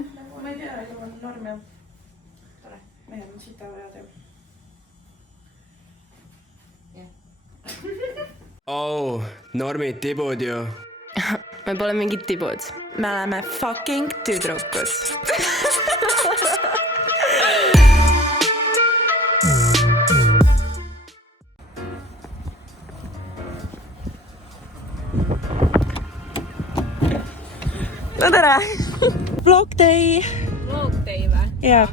Ma ei tea, ega on norm ja mehed on sita vaja teeb. Oh, normid tibud ju. Me pole mingid tibud. Me oleme fucking tüdrukud. No tere! Vlog day! Vlog day või? Jaa.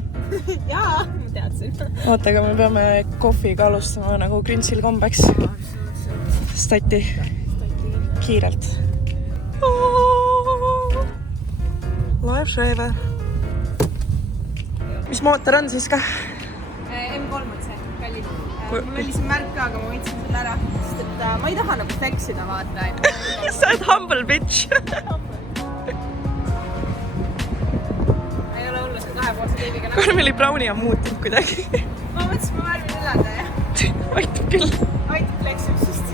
Jaa, ma teadsin. Oota, aga me peame kohviga alustama nagu Grünsil kombeks. Stati. Kiirelt. Live shaver. Mis mootor on siis ka? M3 on see, kallid. Mul oli siin märk ka, aga ma võtsin selle ära. Sest et ma ei taha nagu fleksida, vaata. Sa oled humble bitch. Ei ole hullu, see kahepoolse teibiga nagu. Karmeli Browni on muutunud kuidagi. Ma mõtlesin, ma värvin elada ja Aitab küll. aitab fleksimisest.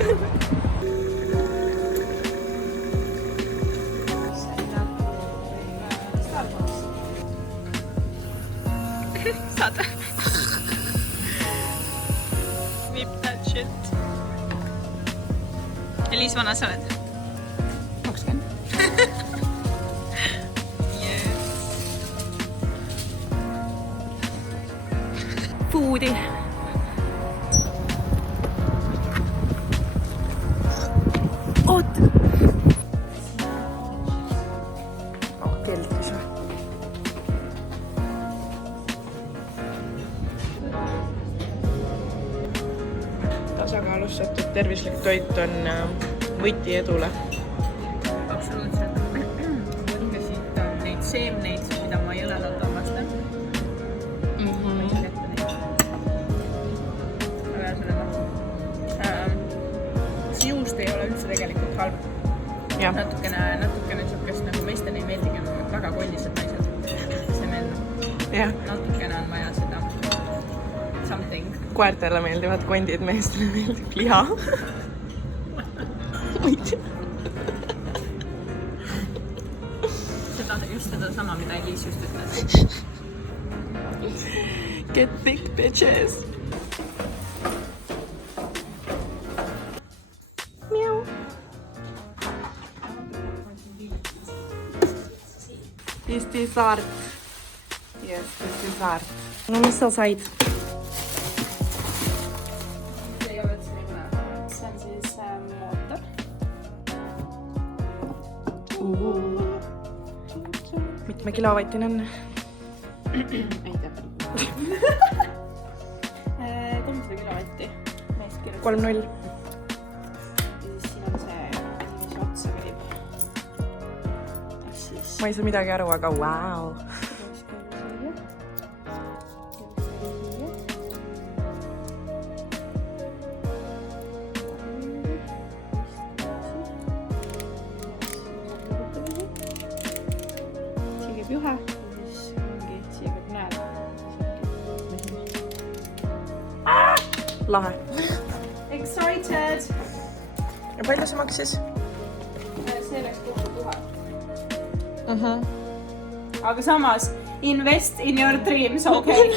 Saad. Whip that shit. Eliis, vana sa oled? 20. Foodi. Oot! Keldris või? Tasakaalustatud tervislik toit on võti edule. Absoluutselt. Võtke siit neid seemneid, mida ma jõledalt armastan. Juust ei ole üldse tegelikult halb. Natukene siukest nagu meestele ei meeldigi väga kollised naised. See meil natukene on vaja seda something. Koertele meeldivad kondid, meestele meeldib liha. Ma ei tea. Just seda sama, mida Eliis just ütles. Get thick, bitches. Miau. This is art. Yes, this is art. No mis sa said? See ei ole üldse nii põnev. See on siis mootor. Mitme kilovatine on? Ei tea. 300 kilovatti. 3-0. Ja siis siin on see, mis otsa käib. Siis Ma ei saa midagi aru, aga wow. siia käib juhe ja siis ongi siia käib näed. Lahe. Excited! Ja palju see maksis? See läks 6000. Aga samas, invest in your dreams, okei.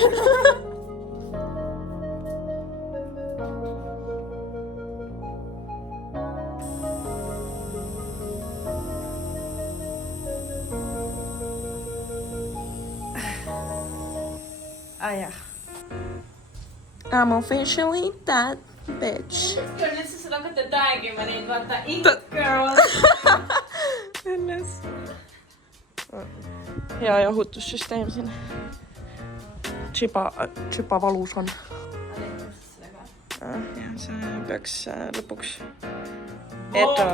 Jah. I'm officially that bitch. Nüüd sa saad hakata tagima neid, vaata, it girl. Õnnes. Hea jahutussüsteem siin. Tšipa valus on. Ja see peaks lõpuks. Eto.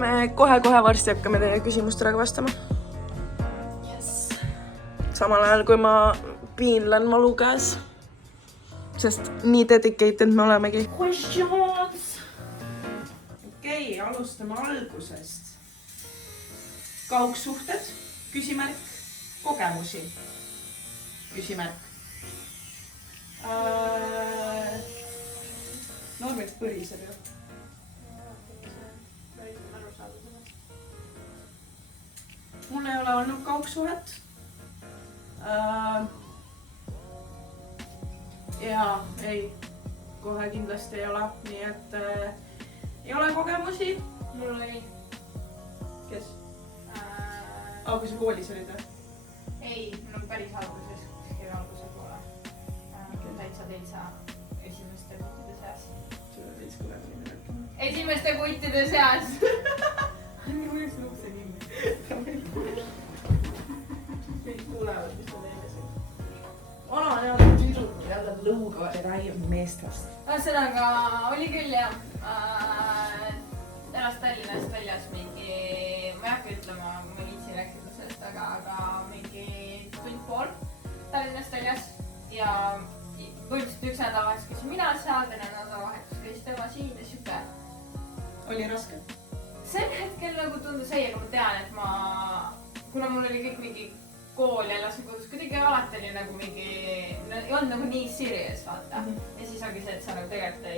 Me kohe varsti hakkame teie küsimustele vastama. Samal ajal, kui ma piinlen malu käes. Sest nii dedicated me olemegi. Questions! Okei, alustame algusest. Kaugsuhted, küsimärk, kogemusi, küsimärk. Normid põriseb ju. Mul ei ole olnud kaugsuhet. Ja ei, kohe kindlasti ei ole, nii et ei ole kogemusi. Mul oli... Kes? Kui sa koolis olid või? Ei, mul on päris alguses, kuskil alguse poole. Täitsa esimeste kuttide seas. Sul on veits kuulema nime rääkima. Esimeste kuttide seas! Mul üks luukse nimi. Kõik kuulevad, mis on neile siin. Vana on jälle tüdruk ja jälle lõugavad ja räägib meestest. Ühesõnaga, oli küll jah. Elas Tallinnast väljas mingi, ma ei hakka ütlema, ma viitsin rääkida sellest, aga mingi tund pool Tallinnast väljas. Ja põhimõtteliselt üks nädalavahetus käisin mina seal, teine nädalavahetus käis tema siin ja siuke. Oli raske? Sel hetkel nagu tundus ei, aga ma tean, et kuna mul oli kõik mingi kool ja elasin kodus, kuidagi alati oli nagu mingi, ei olnud nagu nii serious, vaata. Ja siis ongi see, et sa nagu tegelikult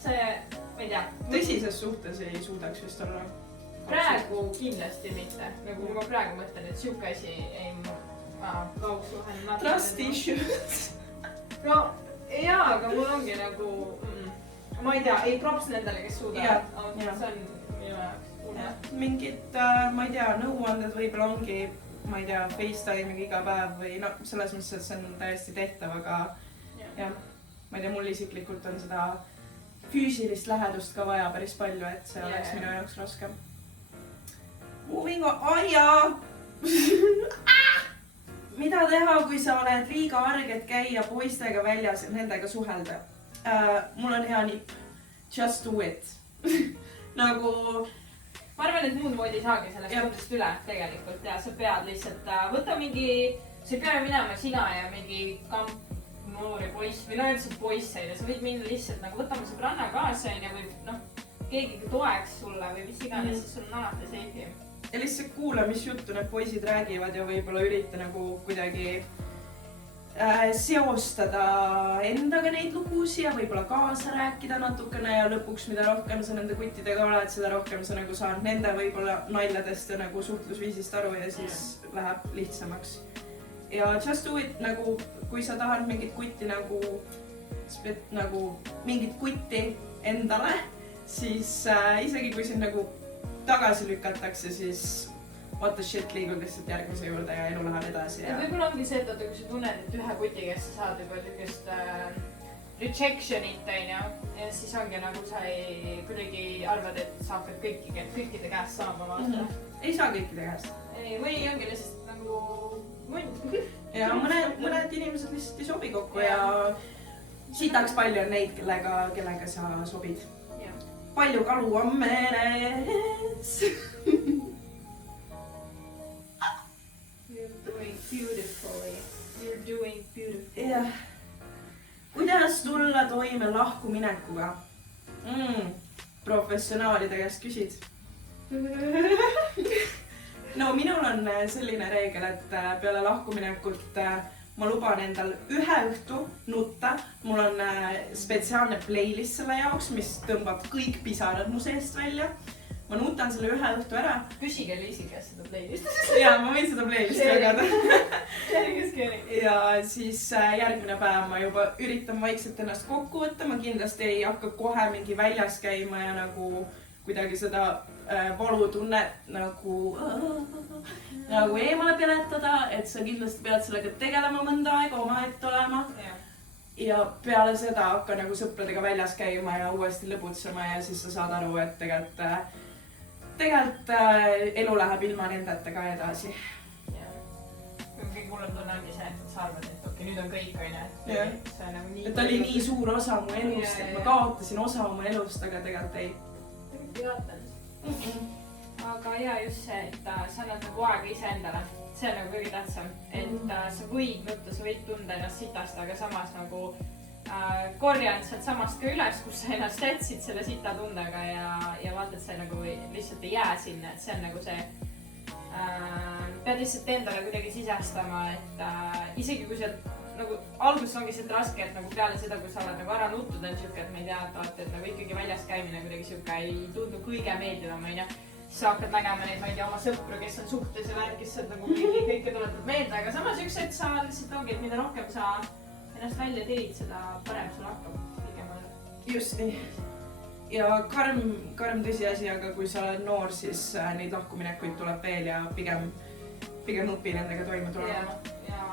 ma ei tea. Tõsises suhtes ei suudaks vist olla? Praegu kindlasti mitte. Nagu ma praegu mõtlen, et siuke asi ei kaugsuhen. Trust issues. No jaa, aga mul ongi nagu, ma ei tea, ei props nendele, kes suudavad. See on minu jaoks une. Mingid, ma ei tea, nõuanded võib-olla ongi, ma ei tea, FaceTime'iga iga päev või selles mõttes, et see on täiesti tehtav, aga jah, ma ei tea, mul isiklikult on seda füüsilist lähedust ka vaja päris palju, et see oleks minu jaoks raske. Moving on, mida teha, kui sa oled liiga arg, et käia poistega väljas ja nendega suhelda? Mul on hea nipp. Just do it. Nagu... Ma arvan, et muud moodi ei saagi sellest tundest üle tegelikult ja sa pead lihtsalt võtta mingi... Sa ei pea minema sina ja mingi kamp noori poiss või üldse poisseid ja sa võid minna lihtsalt nagu võtama sõbranna kaasa ja või keegi toeks sulle või mis iganes, siis sul on alati safety. Ja lihtsalt kuula, mis juttu need poisid räägivad ja võib-olla ürita nagu kuidagi seostada endaga neid lugusi ja võib-olla kaasa rääkida natukene ja lõpuks mida rohkem sa nende kuttidega oled, seda rohkem sa nagu saad nende võib-olla naljadest ja nagu suhtlusviisist aru ja siis läheb lihtsamaks. Ja just do it, nagu kui sa tahad mingit kutti nagu mingit kutti endale, siis isegi kui sind nagu tagasi lükatakse, siis what the shit, liigud lihtsalt järgmise juurde ja elu läheb edasi. Ja võib-olla ongi see, et kui sa tunned, et ühe kuti, kes sa saad juba tükist rejection'it, ja siis ongi nagu sa ei kuidagi arvad, et sa hakkad kõikide käest saama vaata. Ei saa kõikide käest. Või ongi lihtsalt nagu mund. Ja mõned inimesed lihtsalt ei sobi kokku ja sitaks palju on neid, kellega sa sobid. Palju kalu on meres. You're doing beautifully. Jah. Kuidas tulla toime lahkuminekuga? Professionaalide käest küsid. No minul on selline reegel, et peale lahkuminekut ma luban endal ühe õhtu nutta. Mul on spetsiaalne playlist selle jaoks, mis tõmbab kõik pisarad mu seest välja. Ma nutan selle ühe õhtu ära. Küsige Liisi käest seda playlistis. Jaa, ma võin seda playlisti jagada. Ja siis järgmine päev ma juba üritan vaikselt ennast kokku võtta. Ma kindlasti ei hakka kohe mingi väljas käima ja nagu kuidagi seda valutunnet nagu eemale peletada, et sa kindlasti pead sellega tegelema mõnda aega, omaette olema. Ja peale seda hakka nagu sõpradega väljas käima ja uuesti lõbutsema ja siis sa saad aru, et tegelikult elu läheb ilma nendeta ka edasi. Kõik mul on tunne ongi see, et sa arvad, et okei, nüüd on kõik aine. Et ta oli nii suur osa mu elust, et ma kaotasin osa oma elust, aga tegelikult ei. Tegelikult ei kaotanud. Aga hea just see, et sa annad nagu aega ise endale. See on nagu kõige tähtsam. Et sa võid nutta, sa võid tunda ennast sitast, aga samas nagu korjanud sealt samast ka üles, kus sa ennast jätsid selle sita tundega ja vaata, et sa nagu lihtsalt ei jää sinna, et see on nagu see pead lihtsalt endale kuidagi sisestama, et isegi kui sa nagu alguses ongi see raske, et nagu peale seda, kui sa oled nagu ära nuttud, on siuke, et ma ei tea, et nagu ikkagi väljas käimine kuidagi siuke ei tundu kõige meeldivam, siis sa hakkad nägema neid, ma ei tea, oma sõpru, kes on suhtes ja värkis, sa nagu kõike tuletab meelde, aga samas üks hetk sa lihtsalt ongi, et mida rohkem sa ennast välja tirid, seda parem sul hakkab pikemale. Just nii. Ja karm tõsiasi, aga kui sa oled noor, siis neid lahkuminekuid tuleb veel ja pigem õpi nendega toime tulema. Ja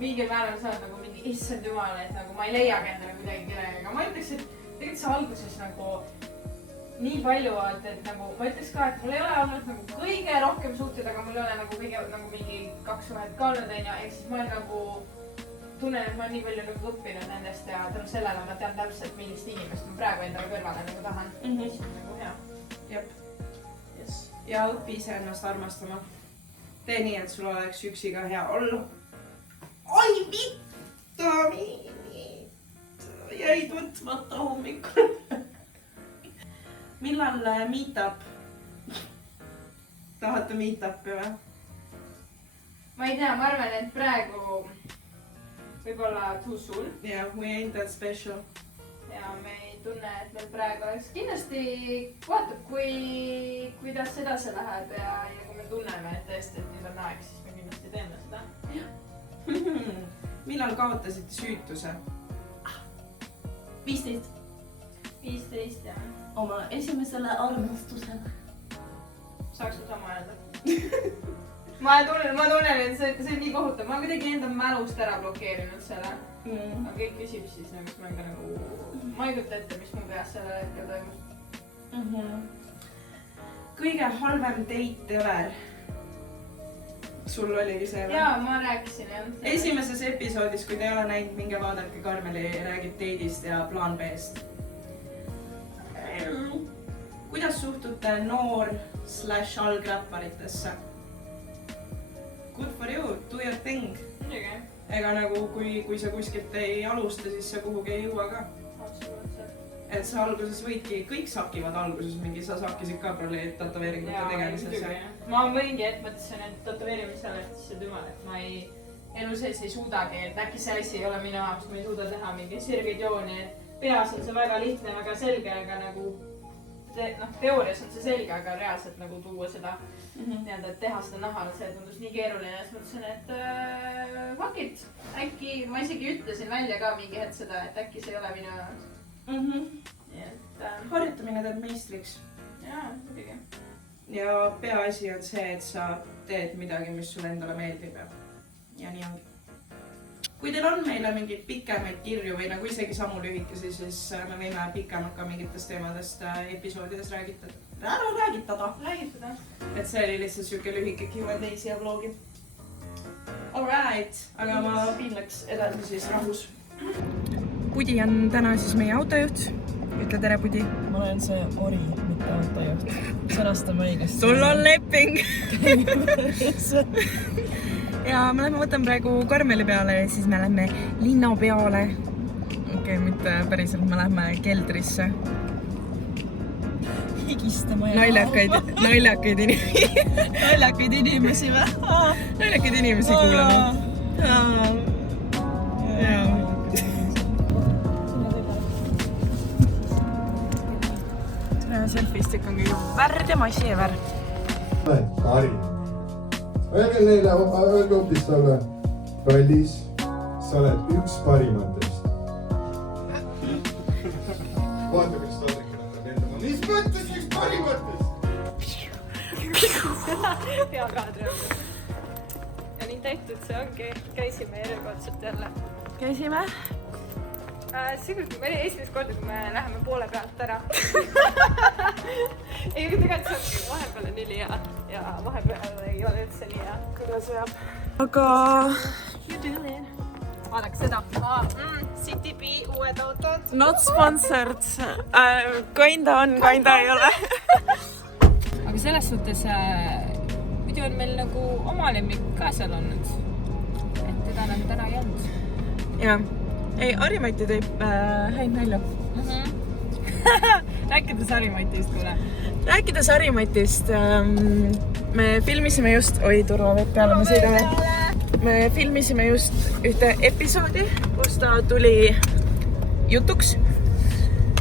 mingil määral sa oled nagu mingi issand jumal, et nagu ma ei leiagi endale kuidagi kellega, aga ma ütleks, et tegelikult see alguses nagu nii palju, et nagu ma ütleks ka, et mul ei ole olnud nagu kõige rohkem suhted, aga mul ei ole nagu kõige nagu mingi 2 suhet ka olnud, onju, ehk siis ma olen nagu tunnen, et ma olen nii palju nagu õppinud nendest ja tänu sellele ma tean täpselt, millist inimest ma praegu endale kõrvale nagu tahan. Mis on nagu hea. Jep. Yes. Ja õpi ise ennast armastama. Tee nii, et sul oleks üksiga hea olla. Oi, vitamiinid! Jäid võtmata hommikul. Millal meetup? Tahate meetupi või? Ma ei tea, ma arvan, et praegu võib-olla too soon. Yeah, we ain't that special. Ja me ei tunne, et meil praegu oleks kindlasti vaatab, kuidas edasi läheb ja kui me tunneme, et tõesti, et nüüd on aeg, siis me kindlasti teeme seda. Millal kaotasite süütuse? 15. 15 jah. Oma esimesele armastusele. Saaks mu sama öelda. Ma tunnen, et see on nii kohutav. Ma olen kuidagi enda mälust ära blokeerinud selle. Aga kõik küsib siis, mis ma enda nagu... Ma ei kujuta ette, mis mu peas selle hetkel toimus. Kõige halvem date ever. Sul oligi see või? Jaa, ma rääkisin jah. Esimeses episoodis, kui te ei ole näinud, minge vaadake, Karmeli räägib date'ist ja plaan B-st. Kuidas suhtute noor/algräpparitesse? Good for you, do your thing. Muidugi. Ega nagu, kui sa kuskilt ei alusta, siis sa kuhugi ei jõua ka. Absoluutselt. Et sa alguses võidki, kõik sakivad alguses, mingi sa sakkisid ka tatoveeringute tegemises. Ma mingi hetk mõtlesin, et tatoveerimisele see tümal, et ma elu sees ei suudagi, et äkki see asi ei ole minu jaoks, ma ei suuda teha mingi sirgeid jooni, et peas on see väga lihtne, väga selge, aga nagu teoorias on see selge, aga reaalselt nagu tuua seda nii-öelda, et teha seda nahale, see tundus nii keeruline ja siis mõtlesin, et fuck it, äkki ma isegi ütlesin välja ka mingi hetk seda, et äkki see ei ole minu jaoks. Harjutamine teeb meistriks. Jaa, muidugi. Ja peaasi on see, et sa teed midagi, mis sulle endale meeldib ja nii ongi. Kui teil on meile mingeid pikemaid kirju või nagu isegi samu lühikesi, siis me võime pikemalt ka mingitest teemadest episoodides räägitada. Et see oli lihtsalt siuke lühike Q&A siia vlogi. Alright, aga ma läks edasi siis rahus. Pudi on täna siis meie autojuht. Ütle tere, Pudi. Ma olen see ori, mitte autojuht. Sõnastame õigesti. Sul on leping! Ja me võtame praegu Karmeli peale ja siis me lähme linna peale. Okei, mitte päriselt, me lähme keldrisse. Higistama ja... Naljakaid inimesi või? Naljakaid inimesi kuulama. Selfie-stik on kõige värd ja massi ever. Kari. Öelge hoopis talle, Kallis, sa oled üks parimatest. Vaata, kuidas ta on lendama. Mis mõttes üks parimatest? Hea kaadri on. Ja nii tehtud see ongi. Käisime järjekordselt jälle. Käisime? Sigur, esimest korda, kui me läheme poole pealt ära. Ei, aga tegelikult see ongi vahepeal on nii hea ja vahepeal ei ole üldse nii hea. Kuidas jääb? Aga... Vaadake seda. CTB, uued autod. Not sponsored. Kinda on, kinda ei ole. Aga selles suhtes muidu on meil nagu oma lemmik ka seal olnud. Et teda nagu täna ei olnud. Jah. Ei, Harimati teeb häid nalja. Rääkides Harimatist, kuule. Rääkides Harimatist, me filmisime just... Oi, turvavett peale me sõidame. Me filmisime just ühte episoodi, kus ta tuli jutuks.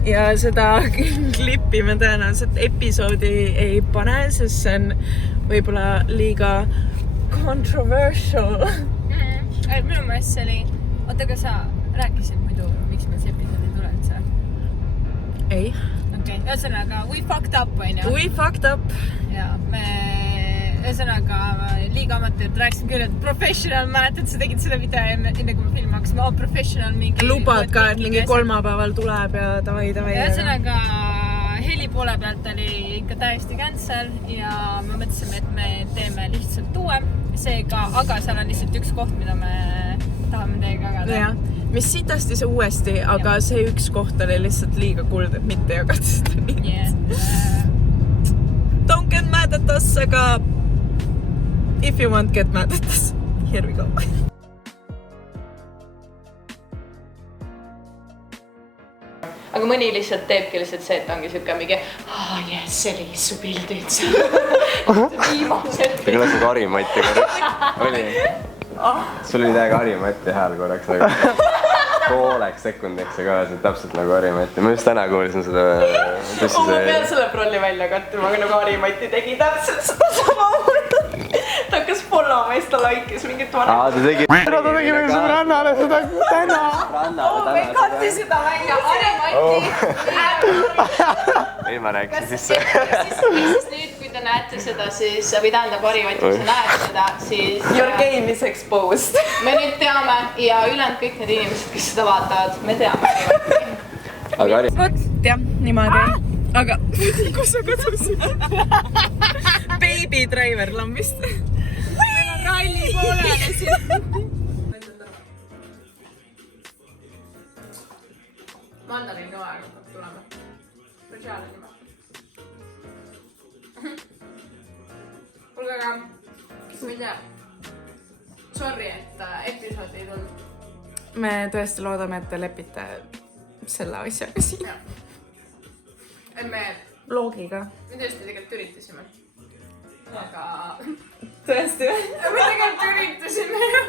ja seda klippi me tõenäoliselt episoodi ei pane, sest see on võib-olla liiga controversial. Minu meelest see oli... Oota, aga sa rääkisid muidu, miks me see episoodi ei tule üldse? Ei. Okei, ühesõnaga, we fucked up, on ju? We fucked up. Ja, me... Ühesõnaga, liiga amatööd rääkisin küll, et professional, mäletad, sa tegid seda video enne kui me filmi hakkasime, professional mingi... Lubad ka, et mingi kolmapäeval tuleb ja davai. Ühesõnaga, heli poole pealt oli ikka täiesti cancel ja me mõtlesime, et me teeme lihtsalt uue. Seega, aga seal on lihtsalt üks koht, mida me tahame teiega jagada. Ja, mis sitasti see uuesti, aga see üks koht oli lihtsalt liiga kuld, et mitte jagada seda nii. Don't get mad at us, aga if you want get mad at us, here we go. Aga mõni lihtsalt teebki lihtsalt see, et ongi siuke mingi yes, see oli su pildid. Viimased. Ta kõlas nagu Harimati korraks. Oli? Sul oli täiega Harimati hääl korraks nagu. Pooleks sekundiks ja kõlasid täpselt nagu Harimati. Ma just täna kuulsin seda... Ma pean selle prolli välja kattima, aga nagu Harimati tegi täpselt seda sama. Ta hakkas followma ja siis ta laikis mingit vanem. Ta tegi... Ta tegi meil sõbrannale seda täna. Me katti seda välja, Harimati. Ei, ma rääkisin sisse. Siis nüüd, kui te näete seda, siis, või tähendab Harimati, kui sa näed seda, siis... Your game is exposed. Me nüüd teame ja ülejäänud kõik need inimesed, kes seda vaatavad, me teame Harimati. Aga Harimati... Vot, jah, niimoodi. Aga kus sa kadusid? Baby driver lambist. Meil on ralli poolele siin. Mandariini aeg hakkab tulema. Spetsiaalne nime. Kuulge, aga ma ei tea. Sorry, et episoodi ei tulnud. Me tõesti loodame, et te lepite selle asjaga siin. Me Vlogiga. tõesti tegelikult üritasime. Aga... Tõesti? Me tegelikult üritasime ju.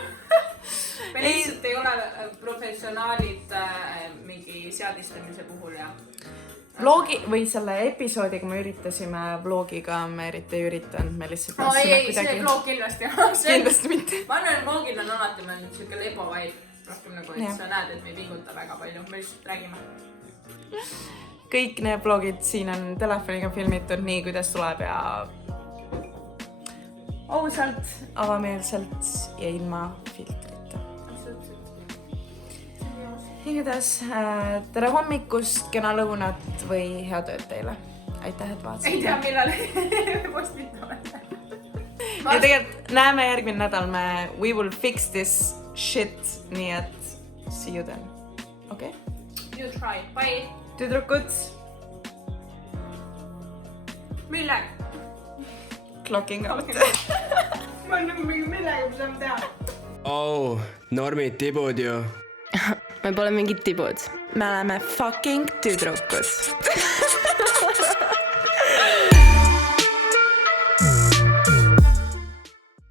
Me lihtsalt ei ole professionaalid mingi seadistamise puhul ja... Vlogi või selle episoodiga me üritasime, vlogiga me eriti ei üritanud, me lihtsalt tahtsime kuidagi... see vlog kindlasti. Kindlasti mitte. Ma arvan, et vlogil on alati meil siuke lebovaid. Rohkem nagu, et sa näed, et me ei pinguta väga palju. Me lihtsalt räägime. Kõik need vlogid siin on telefoniga filmitud nii, kuidas tuleb ja ausalt, avameelselt ja ilma filtrita. Igatahes tere hommikust, kena lõunat või head ööd teile. Aitäh, et vaatasite. Ei tea, millal postitame. Ja tegelikult näeme järgmine nädal, we will fix this shit, nii et see you then. Okay? You try, bye. Tüdrukud. Millega? Clocking out. Ma olen nagu mingi millega me saame teha. Oh, normid tibud ju. Me pole mingid tibud. Me oleme fucking tüdrukud.